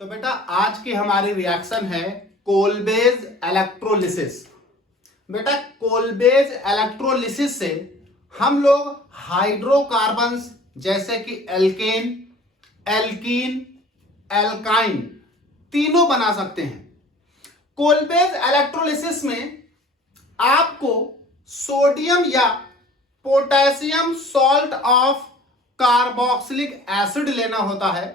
तो बेटा आज की हमारी रिएक्शन है कोलबेज इलेक्ट्रोलिसिस। बेटा कोलबेज इलेक्ट्रोलिसिस से हम लोग हाइड्रोकार्बन्स जैसे कि एल्केन, एल्कीन, एल्काइन तीनों बना सकते हैं। कोलबेज इलेक्ट्रोलिसिस में आपको सोडियम या potassium salt of carboxylic acid लेना होता है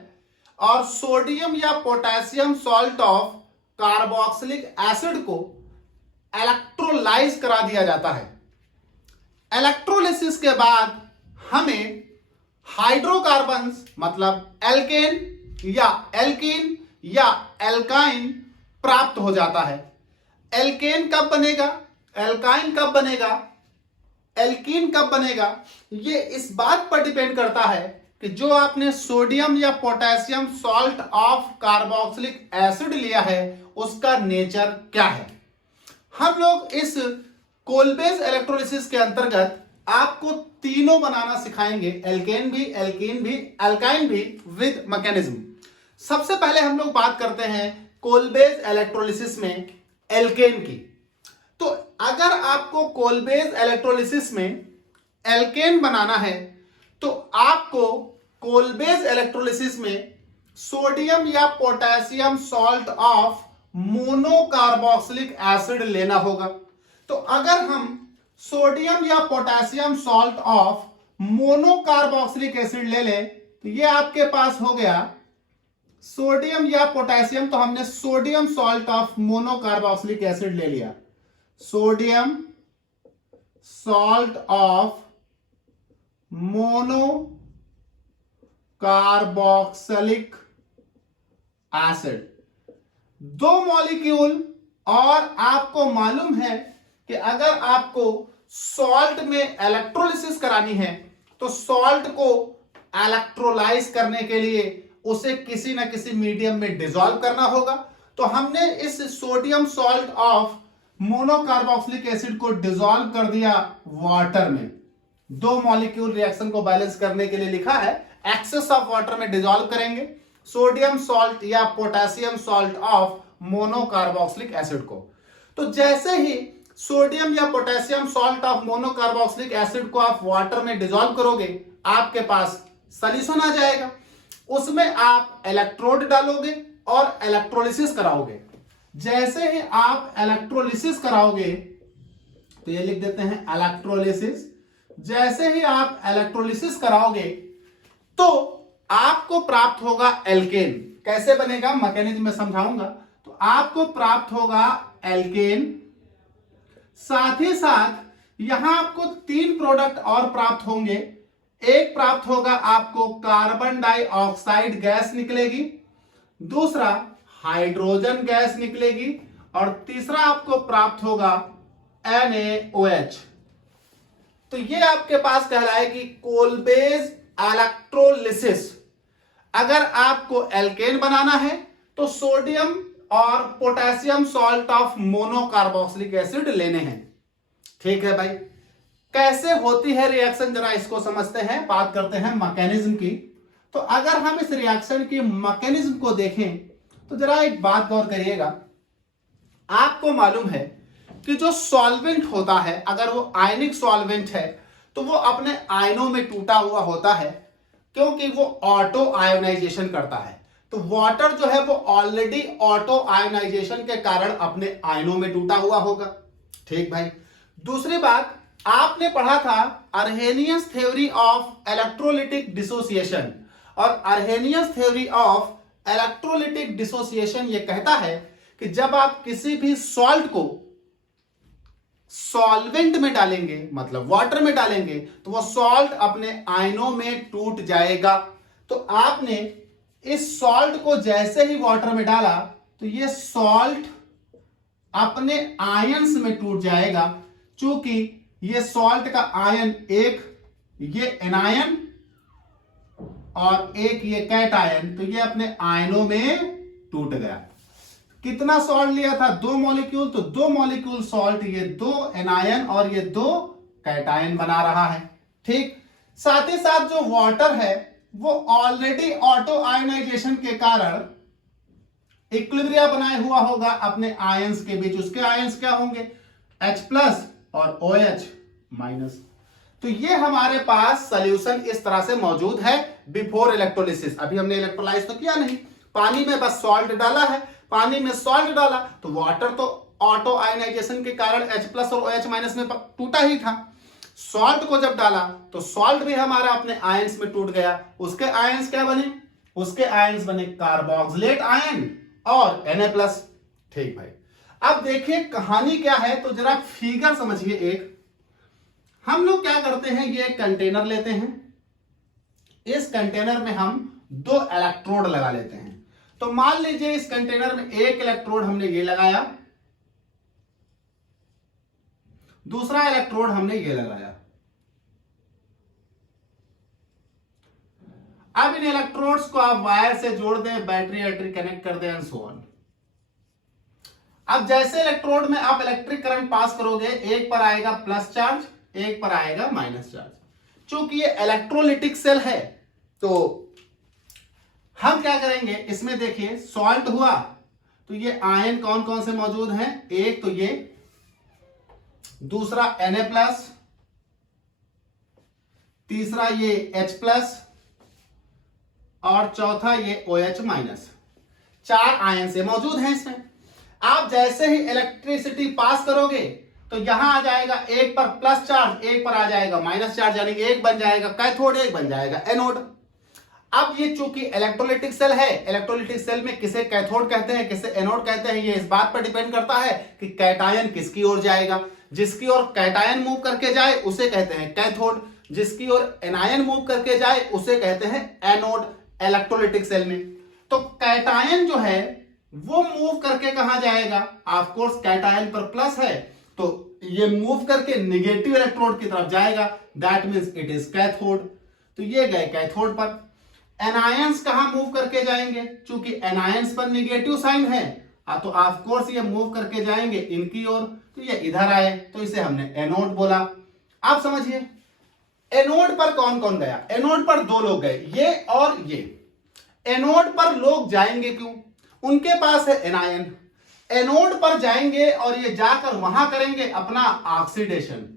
और सोडियम या potassium salt of carboxylic acid को इलेक्ट्रोलाइज करा दिया जाता है। इलेक्ट्रोलिसिस के बाद हमें हाइड्रोकार्बन्स मतलब एल्केन या एल्कीन या एल्काइन प्राप्त हो जाता है। एल्केन कब बनेगा, एल्काइन कब बनेगा, एल्कीन कब बनेगा, ये इस बात पर डिपेंड करता है कि जो आपने सोडियम या potassium salt of carboxylic acid लिया है उसका नेचर क्या है। हम लोग इस कोलबेज इलेक्ट्रोलिसिस के अंतर्गत आपको तीनों बनाना सिखाएंगे, एल्केन भी, एल्कीन भी, एल्काइन भी विद मैकेनिज्म। सबसे पहले हम लोग बात करते हैं कोलबेज इलेक्ट्रोलिसिस में एल्केन की। तो अगर आपको कोलबेज इलेक्ट्रोलिसिस में एल्केन बनाना है तो आपको कोलबेज इलेक्ट्रोलिसिस में सोडियम या potassium salt of monocarboxylic acid लेना होगा। तो अगर हम सोडियम या potassium salt of monocarboxylic acid ले लें तो ये आपके पास हो गया सोडियम या पोटेशियम, तो हमने sodium salt of monocarboxylic acid ले लिया, sodium salt of mono carboxylic acid, दो मॉलिक्यूल। और आपको मालूम है कि अगर आपको सॉल्ट में इलेक्ट्रोलिसिस करानी है तो सॉल्ट को इलेक्ट्रोलाइज करने के लिए उसे किसी ना किसी मीडियम में डिसॉल्व करना होगा। तो हमने इस sodium salt of monocarboxylic acid को डिसॉल्व कर दिया वाटर में। दो मॉलिक्यूल रिएक्शन को बैलेंस करने के लिए लिखा है, एक्सेस ऑफ वाटर में डिसॉल्व करेंगे सोडियम सॉल्ट या potassium salt of monocarboxylic acid को। तो जैसे ही सोडियम या potassium salt of monocarboxylic acid को आप वाटर में डिसॉल्व करोगे, आपके पास सॉल्यूशन आ जाएगा। उसमें आप इलेक्ट्रोड डालोगे और इलेक्ट्रोलिसिस कराओगे। जैसे ही आप इलेक्ट्रोलिसिस कराओगे तो ये लिख देते हैं इलेक्ट्रोलिसिस। जैसे ही आप इलेक्ट्रोलिसिस कराओगे तो आपको प्राप्त होगा एल्केन। कैसे बनेगा मैकेनिज्म में समझाऊंगा। तो आपको प्राप्त होगा एल्केन, साथ ही साथ यहां आपको तीन प्रोडक्ट और प्राप्त होंगे। एक प्राप्त होगा आपको कार्बन डाइऑक्साइड गैस निकलेगी, दूसरा हाइड्रोजन गैस निकलेगी और तीसरा आपको प्राप्त होगा NaOH। तो ये आपके पास कहलाएगी कोलबेज इलेक्ट्रोलिसिस। अगर आपको एल्केन बनाना है तो सोडियम और potassium salt of monocarboxylic acid लेने हैं। ठीक है भाई, कैसे होती है रिएक्शन जरा इसको समझते हैं, बात करते हैं मैकेनिज्म की। तो अगर हम इस रिएक्शन की मैकेनिज्म को देखें तो जरा एक बात गौर करिएगा। आपको मालूम है कि जो सॉल्वेंट होता है, अगर वो आयनिक सॉल्वेंट है तो वो अपने आयनों में टूटा हुआ होता है क्योंकि वो ऑटो आयोनाइजेशन करता है। तो वाटर जो है वो ऑलरेडी ऑटो आयोनाइजेशन के कारण अपने आयनों में टूटा हुआ होगा। ठीक भाई, दूसरी बात आपने पढ़ा था अर्हेनियस थ्योरी ऑफ इलेक्ट्रोलिटिक डिसोसिएशन, और अर्हेनियस थ्योरी ऑफ इलेक्ट्रोलिटिक डिसोसिएशन ये कहता है कि जब आप किसी भी सॉल्ट को सॉल्वेंट में डालेंगे मतलब वाटर में डालेंगे तो वो सॉल्ट अपने आयनों में टूट जाएगा। तो आपने इस सॉल्ट को जैसे ही वाटर में डाला तो ये सॉल्ट अपने आयंस में टूट जाएगा। चूंकि ये सॉल्ट का आयन एक ये एनायन और एक ये कैटायन, तो ये अपने आयनों में टूट गया। कितना सॉल्ट लिया था, दो मॉलिक्यूल, तो दो मॉलिक्यूल सॉल्ट, ये दो एनायन और ये दो कैटायन बना रहा है। ठीक, साथ ही साथ जो वाटर है वो ऑलरेडी ऑटो आयोनाइजेशन के कारण इक्विलिब्रिया बनाए हुआ होगा अपने आयंस के बीच, उसके आयंस क्या होंगे, H+ और OH-। तो ये हमारे पास सॉल्यूशन इस तरह से मौजूद है बिफोर इलेक्ट्रोलिसिस। अभी हमने इलेक्ट्रोलाइज तो किया नहीं, पानी में बस सॉल्ट डाला है, पानी में सॉल्ट डाला तो वाटर तो ऑटो आयनाइजेशन के कारण H+ और OH- में टूटा ही था। सॉल्ट को जब डाला तो सॉल्ट भी हमारा अपने आयंस में टूट गया, उसके आयंस क्या बने, उसके आयंस बने कार्बोक्सिलेट आयन और Na+। ठीक भाई, अब देखिए कहानी क्या है, तो जरा फिगर समझिए। एक हम लोग क्या करते हैं, ये एक कंटेनर लेते हैं, इस कंटेनर में हम 2 इलेक्ट्रोड लगा लेते हैं। तो मान लीजिए इस कंटेनर में एक इलेक्ट्रोड हमने ये लगाया, दूसरा इलेक्ट्रोड हमने ये लगाया। अब इन इलेक्ट्रोड्स को आप वायर से जोड़ दें, बैटरी कनेक्ट कर दें एंड सो ऑन। अब जैसे इलेक्ट्रोड में आप इलेक्ट्रिक करंट पास करोगे, एक पर आएगा प्लस चार्ज, एक पर आएगा माइनस चार्ज। चूंकि ये इलेक्ट्रोलिटिक सेल है तो हम क्या करेंगे, इसमें देखिए सॉल्ट हुआ तो ये आयन कौन कौन से मौजूद हैं, एक तो ये, दूसरा Na+, तीसरा ये H+ और चौथा ये OH-। 4 आयन से मौजूद हैं इसमें। आप जैसे ही इलेक्ट्रिसिटी पास करोगे तो यहां आ जाएगा, एक पर प्लस चार्ज, एक पर आ जाएगा माइनस चार्ज, यानी कि एक बन जाएगा कैथोड, एक बन जाएगा एनोड। अब ये चूंकि इलेक्ट्रोलिटिक सेल है, इलेक्ट्रोलिटिक सेल में किसे कैथोड कहते हैं, किसे एनोड कहते हैं, ये इस बात पर डिपेंड करता है कि कैटायन किसकी ओर जाएगा। जिसकी ओर कैटायन मूव करके जाए उसे कहते हैं कैथोड, जिसकी ओर एनायन मूव करके जाए उसे कहते हैं एनोड इलेक्ट्रोलिटिक सेल में। तो कैटायन जो है वो मूव करके कहां जाएगा, ऑफ कोर्स कैटायन पर प्लस है तो ये मूव करके नेगेटिव इलेक्ट्रोड की तरफ जाएगा, that means it is cathode. तो ये गए कैथोड पर। एनायंस कहां मूव करके जाएंगे, चूंकि एनायंस पर नेगेटिव साइन है तो ऑफ कोर्स ये मूव करके जाएंगे इनकी ओर, तो ये इधर आए तो इसे हमने एनोड बोला। आप समझिए एनोड पर कौन कौन गया, एनोड पर 2 लोग गए, ये और ये। एनोड पर लोग जाएंगे क्यों, उनके पास है एनायन, एनोड पर जाएंगे और ये जाकर वहां करेंगे अपना ऑक्सीडेशन,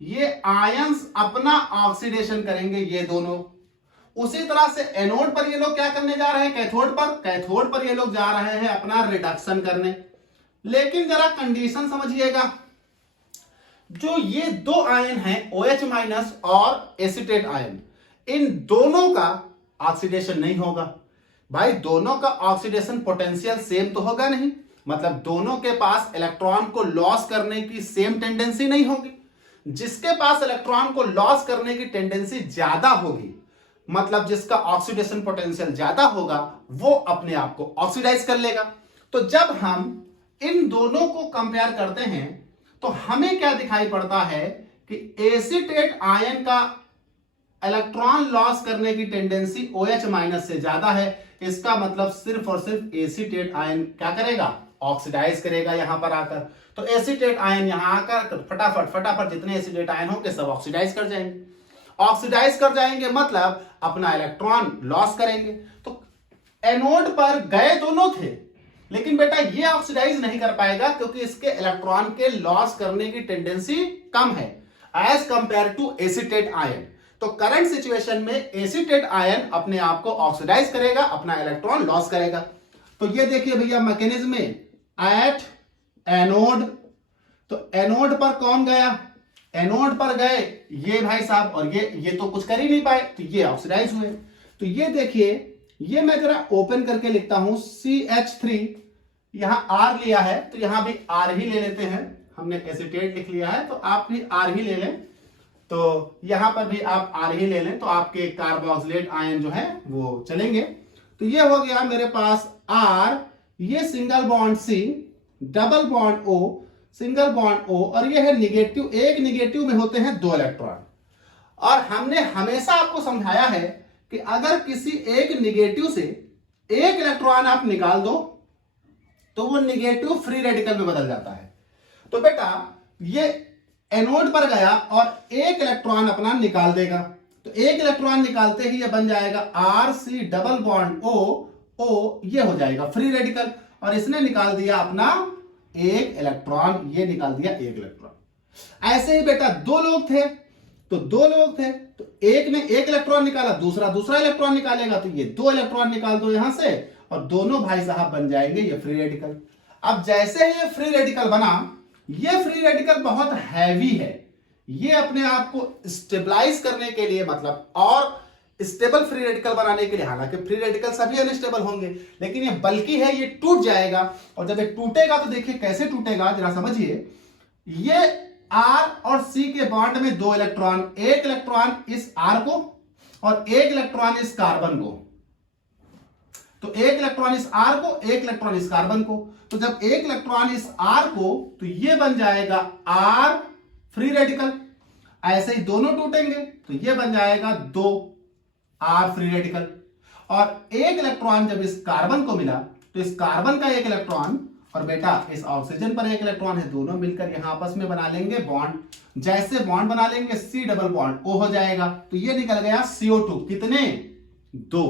ये आयंस अपना ऑक्सीडेशन करेंगे ये दोनों। उसी तरह से एनोड पर ये लोग क्या करने जा रहे हैं, कैथोड पर, कैथोड पर ये लोग जा रहे हैं अपना रिडक्शन करने। लेकिन जरा कंडीशन समझिएगा, जो ये 2 आयन हैं OH- और एसीटेट आयन, इन दोनों का ऑक्सीडेशन नहीं होगा। भाई दोनों का ऑक्सीडेशन पोटेंशियल सेम तो होगा नहीं, मतलब दोनों के पास इलेक्ट्रॉन को लॉस करने की सेम टेंडेंसी नहीं होगी। जिसके पास इलेक्ट्रॉन को लॉस करने की टेंडेंसी ज्यादा होगी, मतलब जिसका ऑक्सीडेशन पोटेंशियल ज्यादा होगा, वो अपने आप को ऑक्सीडाइज कर लेगा। तो जब हम इन दोनों को कंपेयर करते हैं तो हमें क्या दिखाई पड़ता है कि एसीटेट आयन का इलेक्ट्रॉन लॉस करने की टेंडेंसी OH- से ज्यादा है। इसका मतलब सिर्फ और सिर्फ एसीटेट आयन क्या करेगा, ऑक्सीडाइज करेगा यहां पर आकर। तो एसीटेट आयन यहां आकर फटाफट जितने एसीटेट आयन होंगे सब ऑक्सीडाइज कर जाएंगे। ऑक्सीडाइज कर जाएंगे मतलब अपना इलेक्ट्रॉन लॉस करेंगे। तो एनोड पर गए दोनों थे, लेकिन बेटा ये ऑक्सीडाइज नहीं कर पाएगा क्योंकि इसके इलेक्ट्रॉन के लॉस करने की टेंडेंसी कम है as compare to acetate ion. तो करंट सिचुएशन में एसीटेट आयन अपने आप को ऑक्सीडाइज करेगा, अपना इलेक्ट्रॉन लॉस करेगा। तो ये देखिए भैया मैकेनिज्म में एट एनोड, तो एनोड पर कौन गया, एनोड पर गए ये भाई साहब, और ये तो कुछ कर ही नहीं पाए तो ये ऑक्सीडाइज हुए। तो ये देखिए, ये मैं जरा ओपन करके लिखता हूं CH3, यहां R लिया है तो यहां भी R ही ले लेते हैं, हमने एसीटेट लिख लिया है तो आप भी R ही ले लें, तो यहां पर भी आप R ही ले लें तो आपके कार्बोक्सिलेट आयन जो है वो चलेंगे। तो ये हो गया मेरे पास R, ये single bond C, double bond O, single bond O, और ये है निगेटिव, एक निगेटिव में होते हैं 2 इलेक्ट्रॉन। और हमने हमेशा आपको समझाया है कि अगर किसी एक निगेटिव से एक इलेक्ट्रॉन आप निकाल दो तो वो निगेटिव फ्री रेडिकल में बदल जाता है। तो बेटा ये एनोड पर गया और एक इलेक्ट्रॉन अपना निकाल देगा, तो एक इलेक्ट्रॉन निकालते ही ये बन जाएगा RC डबल बॉन्ड O, ये हो जाएगा फ्री रेडिकल। और इसने निकाल दिया अपना एक इलेक्ट्रॉन, ये निकाल दिया एक इलेक्ट्रॉन। ऐसे ही बेटा दो लोग थे तो एक ने एक इलेक्ट्रॉन निकाला, दूसरा इलेक्ट्रॉन निकालेगा, तो ये दो इलेक्ट्रॉन निकाल दो यहां से और दोनों भाई साहब बन जाएंगे ये फ्री रेडिकल। अब जैसे ही ये फ्री रेडिकल बना, ये फ्री रेडिकल बहुत हैवी है, ये अपने आप को स्टेबलाइज करने के लिए मतलब और स्टेबल फ्री रेडिकल बनाने के लिए, हालांकि फ्री रेडिकल सभी अनस्टेबल होंगे लेकिन ये बल्कि है, ये टूट जाएगा। और जब ये टूटेगा तो देखिए कैसे टूटेगा, जरा समझिए। ये R और C के बॉन्ड में दो इलेक्ट्रॉन, एक इलेक्ट्रॉन इस R को और एक इलेक्ट्रॉन इस कार्बन को, तो एक इलेक्ट्रॉन इस R को, एक इलेक्ट्रॉन इस कार्बन को। तो जब एक इलेक्ट्रॉन इस R को, तो ये बन जाएगा R फ्री रेडिकल। ऐसे ही दोनों टूटेंगे तो ये बन जाएगा दो R फ्री रेडिकल। और एक इलेक्ट्रॉन जब इस कार्बन को मिला तो इस कार्बन का एक इलेक्ट्रॉन और बेटा इस ऑक्सीजन पर एक इलेक्ट्रॉन है, दोनों मिलकर यहां आपस में बना लेंगे बॉन्ड। जैसे बॉन्ड बना लेंगे C डबल बॉन्ड O हो जाएगा, तो ये निकल गया CO2। कितने? दो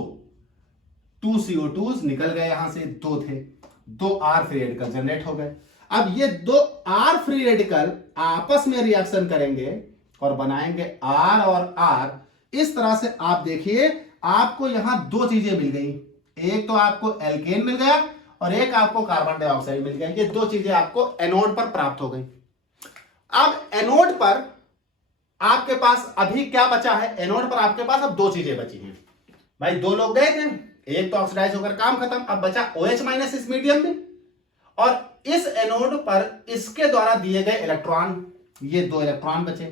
2 CO2s निकल गए, यहां से दो थे, दो R फ्री रेडिकल जनरेट हो गए। अब ये दो R फ्री रेडिकल आपस में रिएक्शन करेंगे और बनाएंगे R और R। इस तरह से आप देखिए आपको यहां दो चीजें मिल गई, एक तो आपको एल्केन मिल गया और एक आपको कार्बन डाइऑक्साइड मिल गया। ये दो चीजें आपको एनोड पर प्राप्त हो गई। अब एनोड पर आपके पास अभी क्या बचा है? एनोड पर आपके पास अब दो चीजें बची हैं। भाई दो लोग गए थे, एक तो ऑक्सीडाइज होकर काम खत्म, अब बचा OH माइनस इस मीडियम में और इस एनोड पर इसके द्वारा दिए गए इलेक्ट्रॉन, ये दो इलेक्ट्रॉन बचे।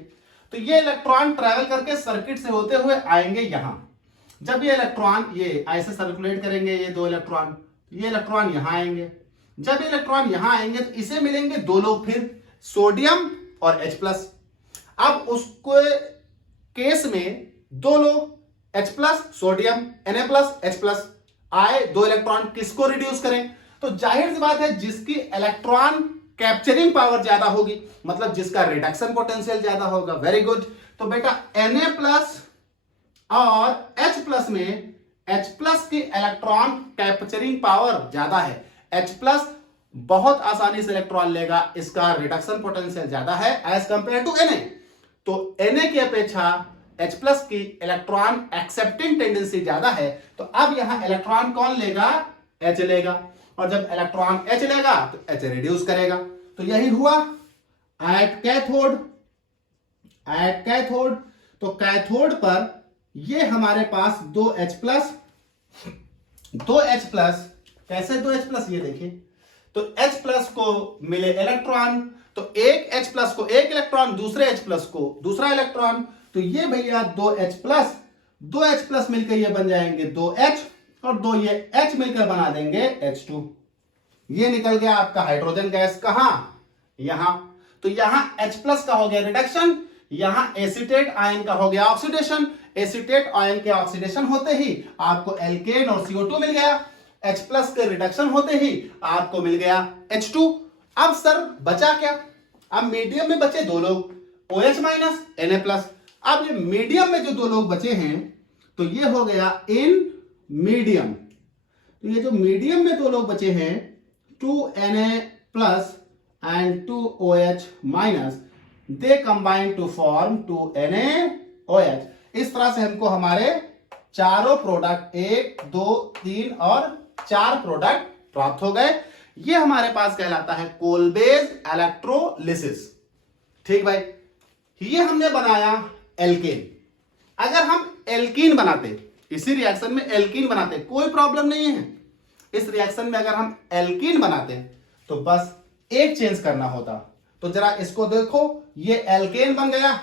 तो ये इलेक्ट्रॉन ट्रैवल करके सर्किट से होते हुए आएंगे यहां। जब ये इलेक्ट्रॉन ये ऐसे सर्कुलेट करेंगे, ये दो इलेक्ट्रॉन, ये इलेक्ट्रॉन यहां आएंगे। जब ये इलेक्ट्रॉन यहां आएंगे तो इसे मिलेंगे दो लोग फिर, सोडियम और H+। अब उसको केस में दो लोग H+, सोडियम, Na+, H+ आए, दो इलेक्ट्रॉन किसको रिड्यूस करें? तो जाहिर सी बात है जिसकी इलेक्ट्रॉन कैप्चरिंग पावर ज्यादा होगी, मतलब जिसका रिडक्शन पोटेंशियल ज्यादा होगा। Very good. तो बेटा Na+ और H+ में H+ की इलेक्ट्रॉन कैप्चरिंग पावर ज्यादा है। H+ बहुत आसानी से इलेक्ट्रॉन लेगा, इसका रिडक्शन पोटेंशियल ज्यादा है एज कंपेयर टू Na। तो Na की अपेक्षा H+ की इलेक्ट्रॉन एक्सेप्टिंग टेंडेंसी ज्यादा है। तो अब यहां इलेक्ट्रॉन कौन लेगा? H लेगा, और जब इलेक्ट्रॉन H लेगा तो H रिड्यूस करेगा। तो यही हुआ एट कैथोड। तो कैथोड पर ये हमारे पास दो H+, कैसे दो H+? ये देखिए, तो H+ को मिले इलेक्ट्रॉन, तो एक H+ को एक इलेक्ट्रॉन, दूसरे H+ को दूसरा इलेक्ट्रॉन। तो ये भैया दो H+ मिलकर ये बन जाएंगे दो H, और दो ये H मिलकर बना देंगे H2। ये निकल गया आपका हाइड्रोजन गैस। कहां? यहां। तो यहां H+ का हो गया रिडक्शन, यहां एसीटेट आयन का हो गया ऑक्सीडेशन। एसीटेट आयन के ऑक्सीडेशन होते ही आपको एल्केन और CO2 मिल गया। H+ के रिडक्शन होते ही आपको मिल गया H2। अब सर बचा क्या? अब मीडियम में बचे दो लोग, OH माइनस Na+। अब ये मीडियम में जो दो लोग बचे हैं तो ये हो गया इन मीडियम। तो ये जो मीडियम में दो लोग बचे हैं 2Na+ and 2OH minus, they combine to form 2NaOH। इस तरह से हमको हमारे चारों प्रोडक्ट 1, 2, 3 और 4 प्रोडक्ट प्राप्त हो गए। ये हमारे पास कहलाता है कोलबेज इलेक्ट्रोलिसिस। ठीक भाई, ये हमने बनाया एल्केन। अगर हम एल्कीन बनाते, इसी रिएक्शन में एल्कीन बनाते, कोई प्रॉब्लम नहीं है। इस रिएक्शन में अगर हम एल्कीन बनाते तो बस एक चेंज करना होता। तो जरा इसको देखो, ये एल्केन बन गया।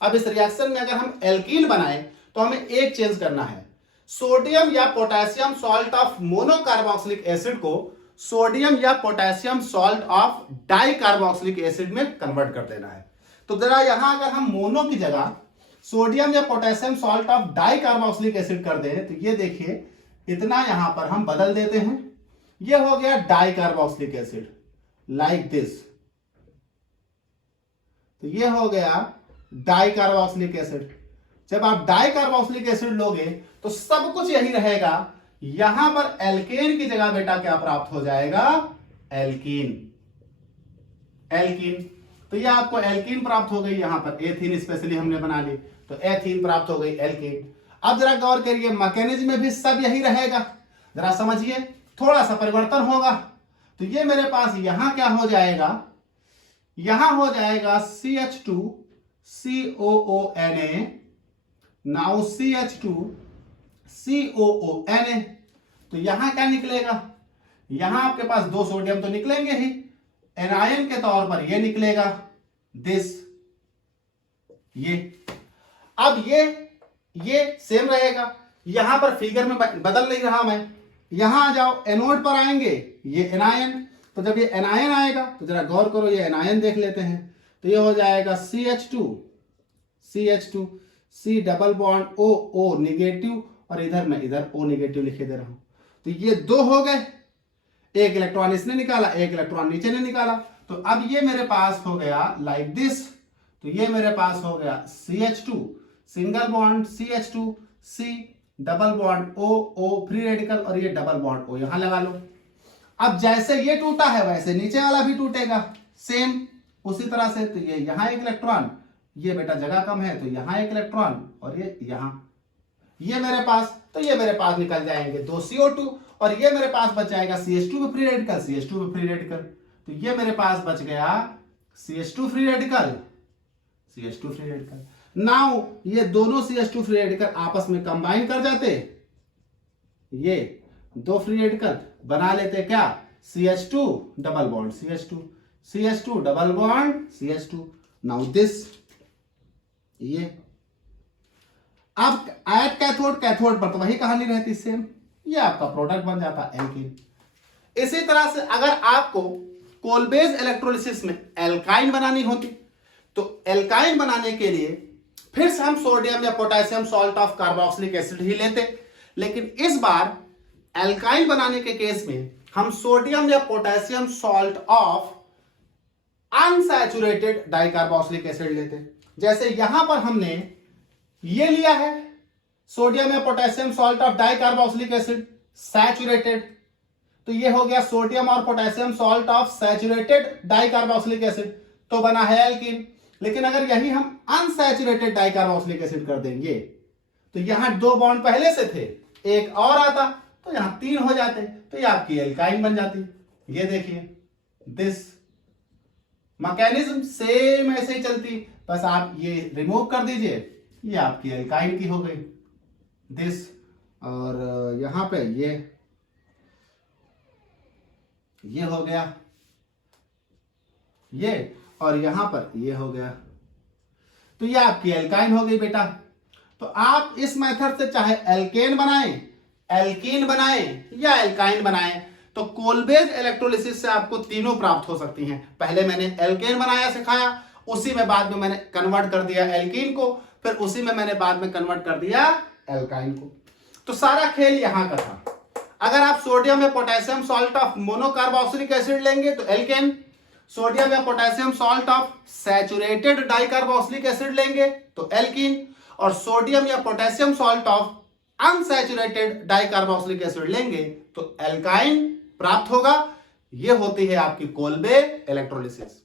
अब इस रिएक्शन में अगर हम एल्कीन बनाए तो हमें एक चेंज करना है, सोडियम या potassium salt of monocarboxylic acid को सोडियम या potassium salt of dicarboxylic acid में कन्वर्ट कर देना है। तो जरा यहां अगर हम मोनो की जगह सोडियम या potassium salt of dicarboxylic acid कर दें तो ये देखिए इतना यहां पर हम बदल देते हैं, ये हो गया डाइकार्बोक्सिलिक एसिड लाइक दिस। तो ये हो गया डाइकार्बोक्सिलिक एसिड। जब आप डाइकार्बोक्सिलिक एसिड लोगे तो सब कुछ यही रहेगा, यहां पर एल्केन की जगह बेटा क्या प्राप्त हो जाएगा, एल्कीन। एल्कीन, तो ये आपको एल्कीन प्राप्त हो गई, यहां पर एथीन स्पेशली हमने बना ली, तो एथीन प्राप्त हो गई, एल्कीन। अब जरा गौर करिए, मैकेनिज्म में भी सब यही रहेगा, जरा समझिए, थोड़ा सा परिवर्तन होगा। तो ये मेरे पास यहां क्या हो जाएगा, यहां हो जाएगा CH2 COONA, now CH2 COONA। तो यहां क्या निकलेगा, यहां आपके पास दो सोडियम तो निकलेंगे ही, एनायन के तौर पर ये निकलेगा दिस, ये। अब ये सेम रहेगा, यहां पर फिगर में बदल नहीं रहा मैं, यहां आ जाओ, एनोड पर आएंगे, ये एनायन। तो जब ये एनायन आएगा तो जरा गौर करो, ये एनायन देख लेते हैं, तो ये हो जाएगा CH2 C double bond O negative, और इधर मैं इधर O निगेटिव लिखे दे रहा हूं। तो ये दो हो गए, एक इलेक्ट्रॉन इसने निकाला, एक इलेक्ट्रॉन नीचे ने निकाला। तो अब ये मेरे पास हो गया लाइक दिस, तो ये मेरे पास हो गया CH2 single bond CH2 C double bond O free radical, और ये डबल बॉन्ड O यहां लगा लो। अब जैसे ये टूटा है वैसे नीचे वाला भी टूटेगा, सेम उसी तरह से। तो ये यहां एक इलेक्ट्रॉन, ये बेटा जगह कम है तो यहां एक इलेक्ट्रॉन, और ये यहां, ये मेरे पास, तो ये मेरे पास निकल जाएंगे दो CO2, और ये मेरे पास बच जाएगा CH2 में फ्री रेडिकल, CH2 में फ्री रेडिकल। तो ये मेरे पास बच गया CH2 free radical, CH2 free radical. Now ये दोनों CH2 फ्री रेडिकल आपस में कंबाइन कर जाते, ये दो फ्री रेडिकल बना लेते क्या, CH2 double bond CH2 double bond CH2। Now this, ये अब एट कैथोड पर तो वही कहानी रहती सेम, ये आपका प्रोडक्ट बन जाता एल्कीन। इसी तरह से अगर आपको कोलबेज इलेक्ट्रोलिसिस में एल्काइन बनानी होती, तो एल्काइन बनाने के लिए फिर से हम सोडियम या potassium salt of carboxylic acid ही लेते, लेकिन इस बार एल्काइन बनाने के केस में हम सोडियम या potassium salt of unsaturated dicarboxylic acid लेते। जैसे यहां पर हमने ये लिया है सोडियम या potassium salt of dicarboxylic acid saturated, तो ये हो गया सोडियम और potassium salt of saturated dicarboxylic acid, तो बना है एल्कीन। लेकिन अगर यही हम अनसैचुरेटेड डाइकार्बोक्सिलिक एसिड कर देंगे, तो यहां दो बॉन्ड पहले से थे, एक और आता तो यहां तीन हो जाते, तो ये आपकी एल्काइन बन जाती। ये देखिए दिस मैकेनिज्म सेम ऐसे ही चलती, बस आप ये रिमूव कर दीजिए, ये आपकी एल्काइन की हो गई दिस, और यहां पे ये हो गया ये, और यहां पर ये हो गया, तो ये आपकी एल्काइन हो गई बेटा। तो आप इस मेथड से चाहे एल्केन बनाएं, एल्कीन बनाएं या एल्काइन बनाएं, तो कोलबेज इलेक्ट्रोलिसिस से आपको तीनों प्राप्त हो सकती हैं। पहले मैंने एल्केन बनाया सिखाया, उसी में बाद में मैंने कन्वर्ट कर दिया एल्कीन को, फिर उसी में मैंने बाद में कन्वर्ट कर दिया एल्काइन को। तो सारा खेल यहां का था। अगर आप सोडियम या potassium salt of monocarboxylic acid लेंगे तो एल्केन, सोडियम या potassium salt of saturated dicarboxylic acid लेंगे तो एल्कीन, और सोडियम या potassium salt of unsaturated dicarboxylic acid लेंगे तो एल्काइन प्राप्त होगा। यह होती है आपकी कोलबे इलेक्ट्रोलिसिस।